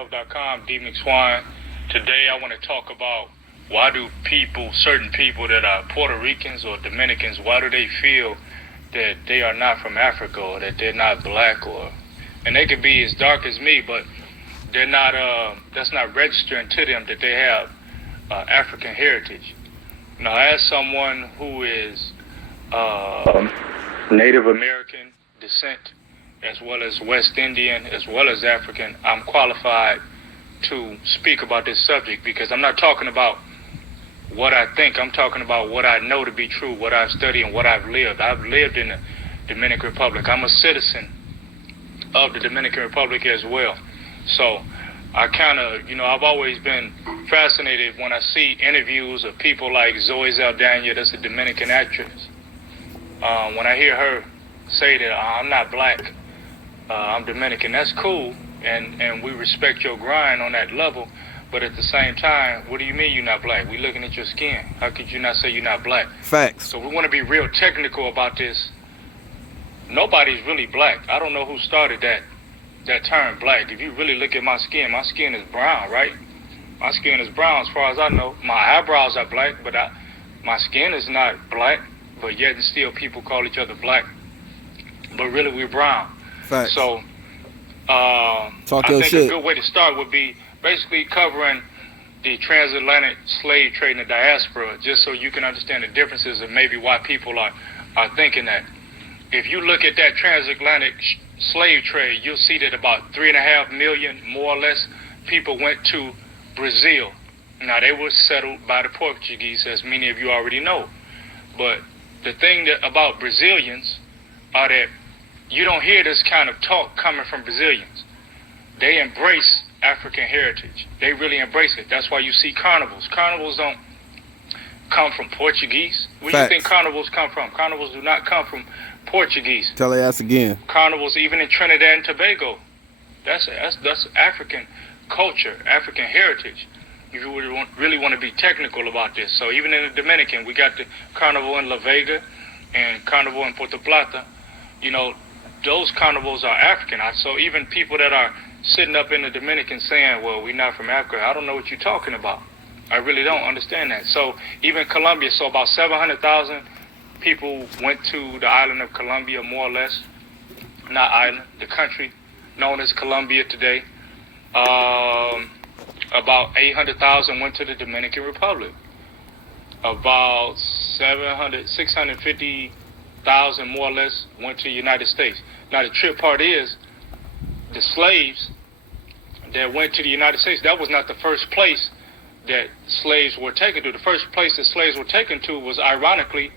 mentalhealth.com, D. McSwan. Today I want to talk about why do certain people that are Puerto Ricans or Dominicans, why do they feel that they are not from Africa or that they're not black, and they could be as dark as me, but they're not, that's not registering to them that they have African heritage. Now, as someone who is Native American descent, as well as West Indian, as well as African, I'm qualified to speak about this subject because I'm not talking about what I think. I'm talking about what I know to be true, what I've studied and what I've lived. I've lived in the Dominican Republic. I'm a citizen of the Dominican Republic as well. So I kind of, I've always been fascinated when I see interviews of people like Zoe Saldana, that's a Dominican actress. When I hear her say that I'm not black, I'm Dominican, that's cool, and we respect your grind on that level. But at the same time, what do you mean you're not black? We looking at your skin. How could you not say you're not black? Facts. So we want to be real technical about this. Nobody's really black. I don't know who started that term black. If you really look at my skin is brown, right? My skin is brown as far as I know. My eyebrows are black, but my skin is not black. But yet and still people call each other black. But really we're brown. Facts. So I think shit. a good way to start would be basically covering the transatlantic slave trade in the diaspora, just so you can understand the differences of maybe why people are thinking that. If you look at that transatlantic slave trade, you'll see that about 3.5 million, more or less, people went to Brazil. Now, they were settled by the Portuguese, as many of you already know. But the thing about Brazilians are that you don't hear this kind of talk coming from Brazilians. They embrace African heritage. They really embrace it. That's why you see carnivals. Carnivals don't come from Portuguese. Where do you think carnivals come from? Carnivals do not come from Portuguese. Tell their ass again. Carnivals, even in Trinidad and Tobago, that's African culture, African heritage. If you really want to be technical about this. So even in the Dominican, we got the carnival in La Vega and carnival in Puerto Plata. Those carnivals are African. So even people that are sitting up in the Dominican saying, well, we're not from Africa, I don't know what you're talking about. I really don't understand that. So even Colombia, so about 700,000 people went to the island of Colombia, more or less. Not island, the country known as Colombia today. About 800,000 went to the Dominican Republic. About 650,000 more or less went to the United States. Now the trip part is, the slaves that went to the United States, that was not the first place that slaves were taken to. The first place that slaves were taken to was, ironically,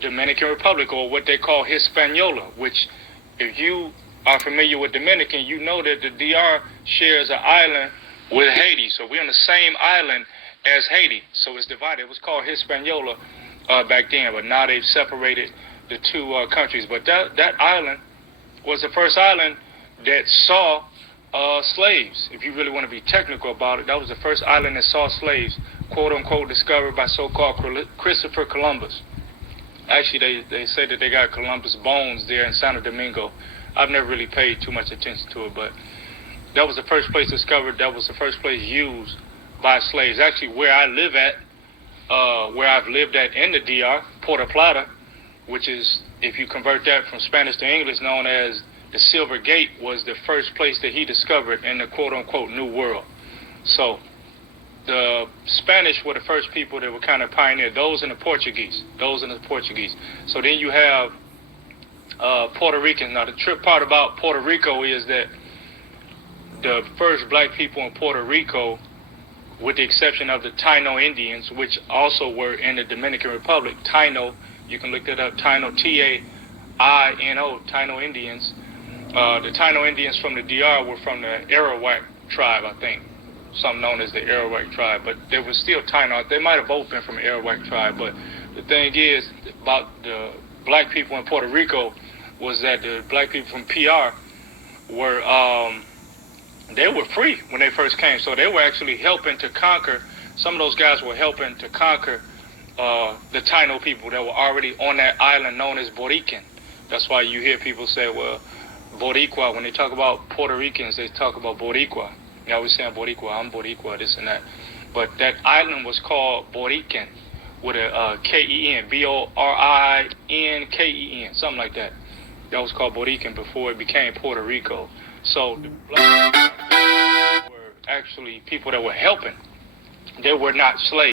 Dominican Republic, or what they call Hispaniola, which, if you are familiar with Dominican, you know that the DR shares an island with Haiti. So we're on the same island as Haiti. So it's divided. It was called Hispaniola back then, but now they've separated the two countries. But that island was the first island that saw slaves. If you really want to be technical about it, that was the first island that saw slaves, quote unquote, discovered by so-called Christopher Columbus. Actually, they say that they got Columbus bones there in Santo Domingo. I've never really paid too much attention to it, but that was the first place discovered. That was the first place used by slaves. Actually, where I live at, where I've lived at in the DR, Puerto Plata, which is, if you convert that from Spanish to English, known as the Silver Gate, was the first place that he discovered in the quote-unquote New World. So the Spanish were the first people that were kind of pioneered, those and the Portuguese. So then you have Puerto Ricans. Now the trip part about Puerto Rico is that the first black people in Puerto Rico, with the exception of the Taino Indians, which also were in the Dominican Republic. Taino, you can look that up, Taino, T-A-I-N-O, Taino Indians. The Taino Indians from the DR were from the Arawak tribe, I think, something known as the Arawak tribe, but they were still Taino. They might have both been from the Arawak tribe, but the thing is about the black people in Puerto Rico was that the black people from PR were, they were free when they first came, so they were actually helping to conquer, some of those guys were helping to conquer the Taino people that were already on that island known as Borican. That's why you hear people say, well, Boricua, when they talk about Puerto Ricans, they talk about Boricua. They always saying Boricua, I'm Boricua, this and that. But that island was called Borican with a K-E-N, B-O-R-I-N-K-E-N, something like that. That was called Borican before it became Puerto Rico. So the black were actually people that were helping. They were not slaves.